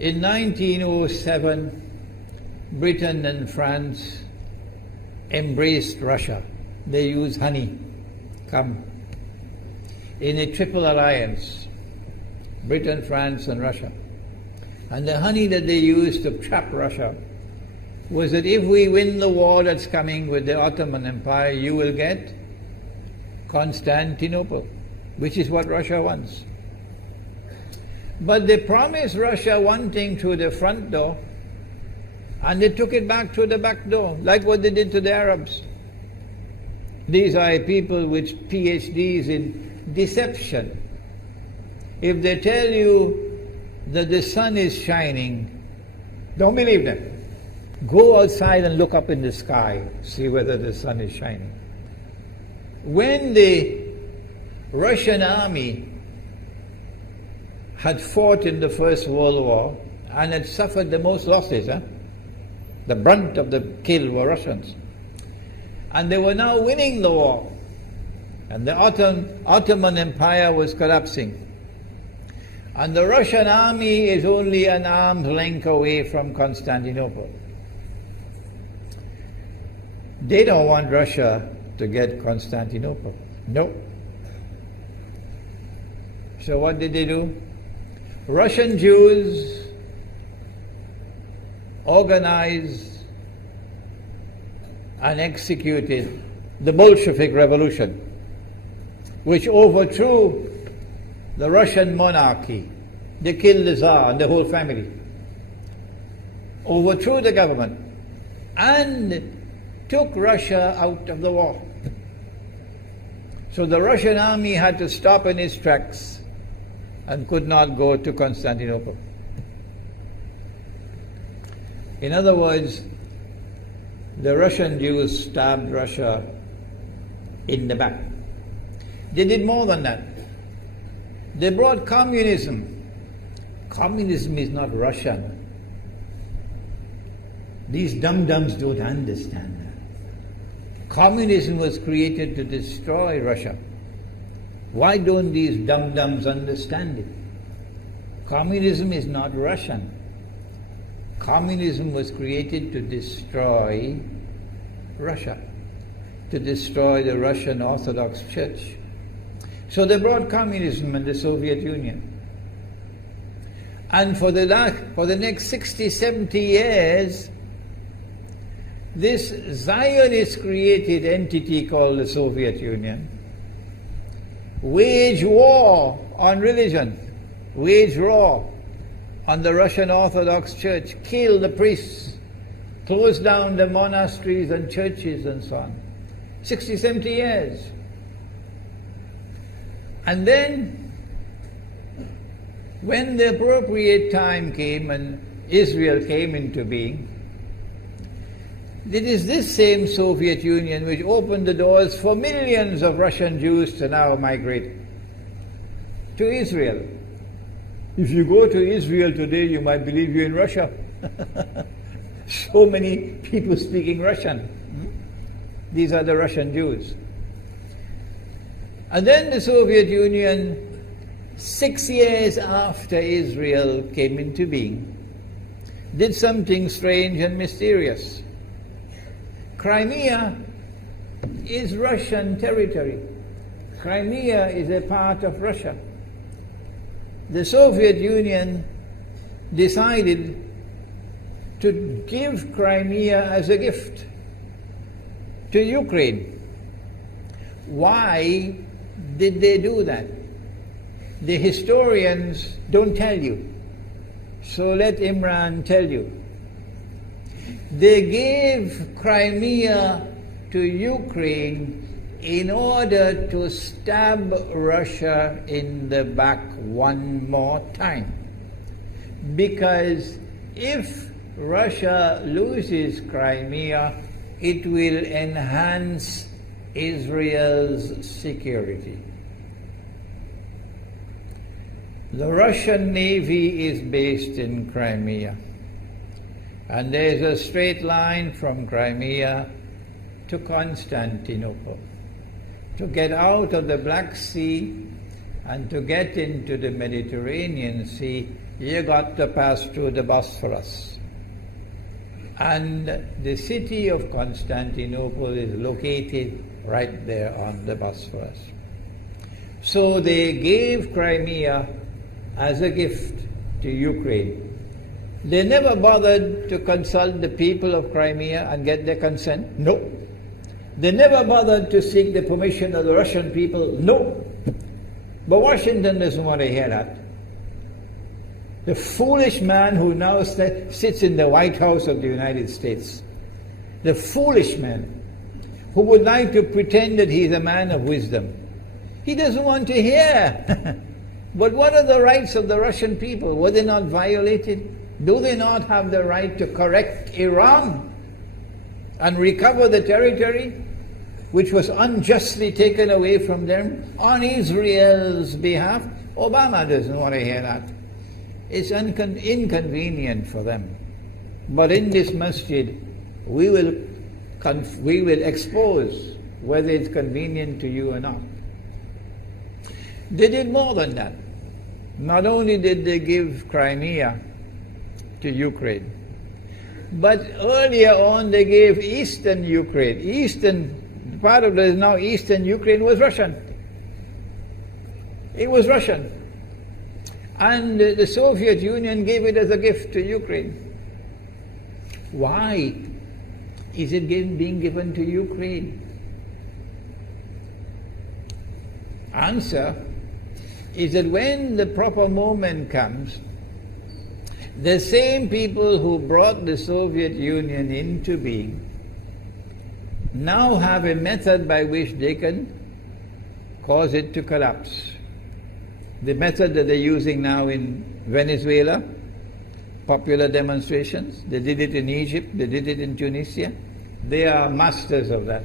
In 1907, Britain and France embraced Russia. They used honey, in a triple alliance, Britain, France and Russia. And the honey that they used to trap Russia was that if we win the war that's coming with the Ottoman Empire, you will get Constantinople, which is what Russia wants. But they promised Russia one thing through the front door, and they took it back through the back door, like what they did to the Arabs. These are people with PhDs in deception. If they tell you that the sun is shining, don't believe them. Go outside and look up in the sky, see whether the sun is shining. When the Russian army had fought in the First World War and had suffered the most losses, the brunt of the kill were Russians. And they were now winning the war. And the Ottoman Empire was collapsing. And the Russian army is only an arm's length away from Constantinople. They don't want Russia to get Constantinople. No. So what did they do? Russian Jews organized and executed the Bolshevik Revolution, which overthrew the Russian monarchy. They killed the Tsar and the whole family, overthrew the government, and took Russia out of the war. So the Russian army had to stop in its tracks and could not go to Constantinople. In other words, the Russian Jews stabbed Russia in the back. They did more than that. They brought communism. Communism is not Russian. These dum-dums don't understand that. Communism was created to destroy Russia. Why don't these dum-dums understand it? Communism is not Russian. Communism was created to destroy Russia, to destroy the Russian Orthodox Church. So they brought communism in the Soviet Union. And for the next 60, 70 years, this Zionist-created entity called the Soviet Union waged war on religion, waged war on the Russian Orthodox Church, killed the priests, closed down the monasteries and churches and so on. 60, 70 years. And then, when the appropriate time came and Israel came into being, it is this same Soviet Union which opened the doors for millions of Russian Jews to now migrate to Israel. If you go to Israel today, you might believe you're in Russia. So many people speaking Russian. These are the Russian Jews. And then the Soviet Union, 6 years after Israel came into being, did something strange and mysterious. Crimea is Russian territory. Crimea is a part of Russia. The Soviet Union decided to give Crimea as a gift to Ukraine. Why did they do that? The historians don't tell you. So let Imran tell you. They gave Crimea to Ukraine in order to stab Russia in the back one more time. Because if Russia loses Crimea, it will enhance Israel's security. The Russian Navy is based in Crimea, and there's a straight line from Crimea to Constantinople. To get out of the Black Sea and to get into the Mediterranean Sea, you got to pass through the Bosphorus. And the city of Constantinople is located right there on the Bosphorus. So they gave Crimea as a gift to Ukraine. They never bothered to consult the people of Crimea and get their consent. No. They never bothered to seek the permission of the Russian people. No. But Washington doesn't want to hear that. The foolish man who now sits in the White House of the United States, the foolish man who would like to pretend that he's a man of wisdom, he doesn't want to hear. But what are the rights of the Russian people? Were they not violated? Do they not have the right to correct Iran and recover the territory which was unjustly taken away from them on Israel's behalf? Obama doesn't want to hear that. It's inconvenient for them. But in this masjid, we will expose whether it's convenient to you or not. They did more than that. Not only did they give Crimea to Ukraine, but earlier on they gave eastern Ukraine. Eastern, part of the now eastern Ukraine was Russian. It was Russian. And the Soviet Union gave it as a gift to Ukraine. Why is it being given to Ukraine? Answer is that when the proper moment comes, the same people who brought the Soviet Union into being now have a method by which they can cause it to collapse. The method that they're using now in Venezuela, popular demonstrations, they did it in Egypt, they did it in Tunisia. They are masters of that.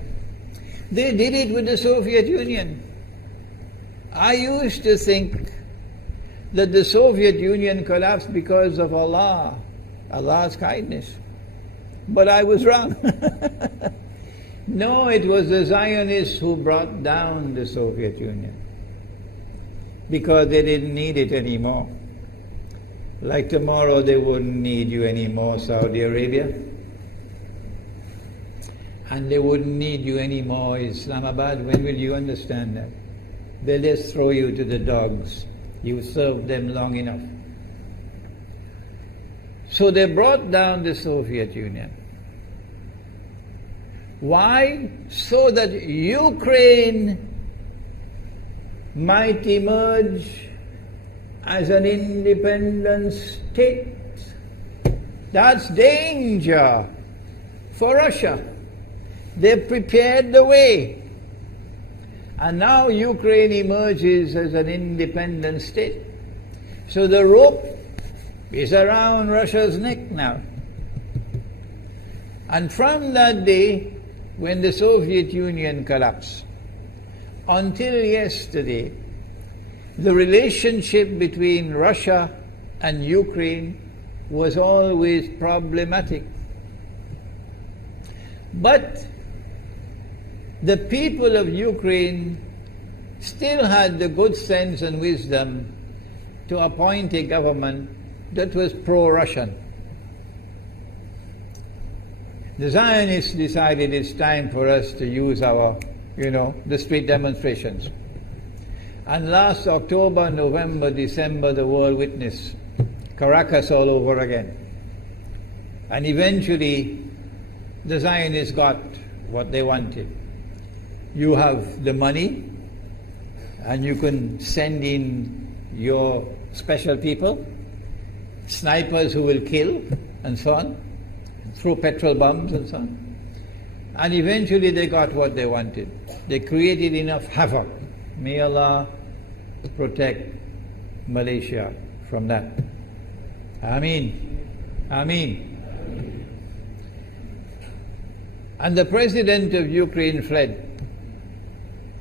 They did it with the Soviet Union. I used to think that the Soviet Union collapsed because of Allah's kindness. But I was wrong. No, it was the Zionists who brought down the Soviet Union because they didn't need it anymore. Like tomorrow they wouldn't need you anymore, Saudi Arabia. And they wouldn't need you anymore, Islamabad. When will you understand that? They'll just throw you to the dogs. You served them long enough. So they brought down the Soviet Union. Why? So that Ukraine might emerge as an independent state. That's danger for Russia. They've prepared the way. And now Ukraine emerges as an independent state. So the rope is around Russia's neck now. And from that day, when the Soviet Union collapsed, until yesterday, the relationship between Russia and Ukraine was always problematic. But the people of Ukraine still had the good sense and wisdom to appoint a government that was pro-Russian. The Zionists decided it's time for us to use our, the street demonstrations. And last October, November, December, the world witnessed Caracas all over again. And eventually, the Zionists got what they wanted. You have the money, and you can send in your special people, snipers who will kill, and so on, throw petrol bombs and so on. And eventually they got what they wanted. They created enough havoc. May Allah protect Malaysia from that. Ameen. Ameen. And the president of Ukraine fled.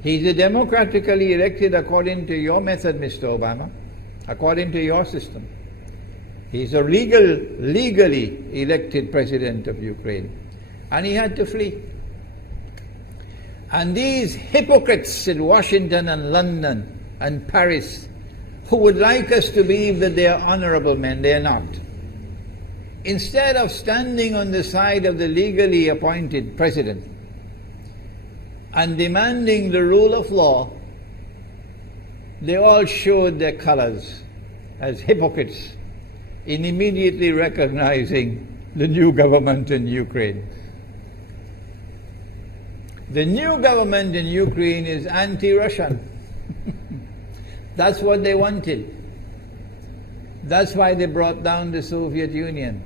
He's a democratically elected according to your method, Mr. Obama, according to your system. He's a legally elected president of Ukraine. And he had to flee. And these hypocrites in Washington and London and Paris who would like us to believe that they are honorable men. They are not. Instead of standing on the side of the legally appointed president and demanding the rule of law, they all showed their colors as hypocrites in immediately recognizing the new government in Ukraine. The new government in Ukraine is anti-Russian. That's what they wanted. That's why they brought down the Soviet Union,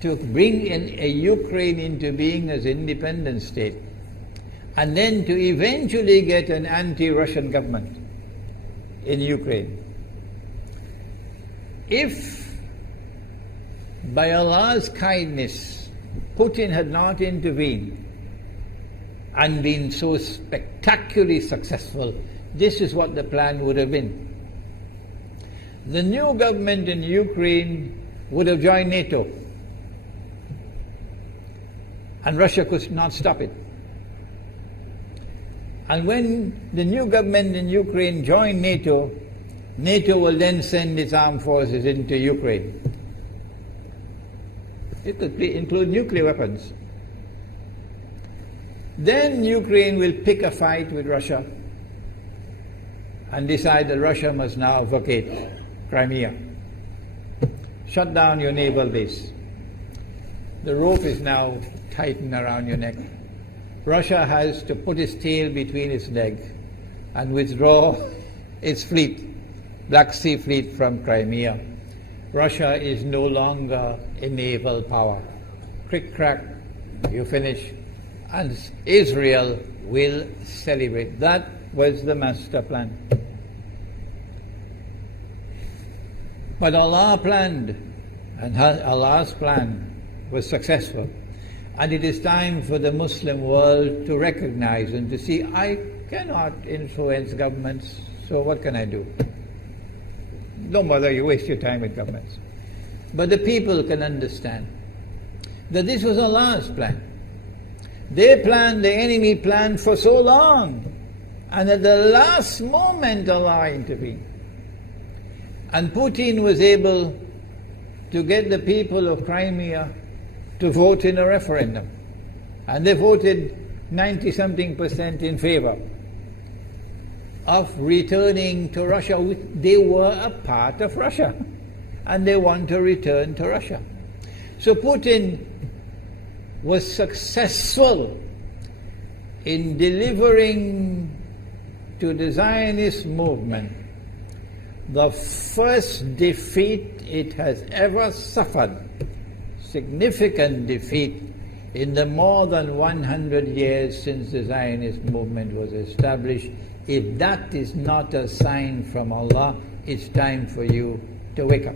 to bring in a Ukraine into being as an independent state, and then to eventually get an anti-Russian government in Ukraine. If by Allah's kindness Putin had not intervened and been so spectacularly successful, this is what the plan would have been. The new government in Ukraine would have joined NATO, and Russia could not stop it. And when the new government in Ukraine joined NATO, NATO will then send its armed forces into Ukraine. It could include nuclear weapons. Then Ukraine will pick a fight with Russia and decide that Russia must now vacate Crimea. Shut down your naval base. The rope is now tightened around your neck. Russia has to put its tail between its legs and withdraw its fleet, Black Sea Fleet, from Crimea. Russia is no longer a naval power. Crick crack, you finish. And Israel will celebrate. That was the master plan. But Allah planned, and Allah's plan was successful. And it is time for the Muslim world to recognize and to see, I cannot influence governments, so what can I do? Don't bother, you waste your time with governments. But the people can understand that this was Allah's plan. They planned, the enemy planned for so long, and at the last moment Allah intervened. And Putin was able to get the people of Crimea to vote in a referendum. And they voted 90-something% in favor of returning to Russia. They were a part of Russia, and they want to return to Russia. So Putin was successful in delivering to the Zionist movement the first defeat it has ever suffered, significant defeat, in the more than 100 years since the Zionist movement was established. If that is not a sign from Allah, it's time for you to wake up.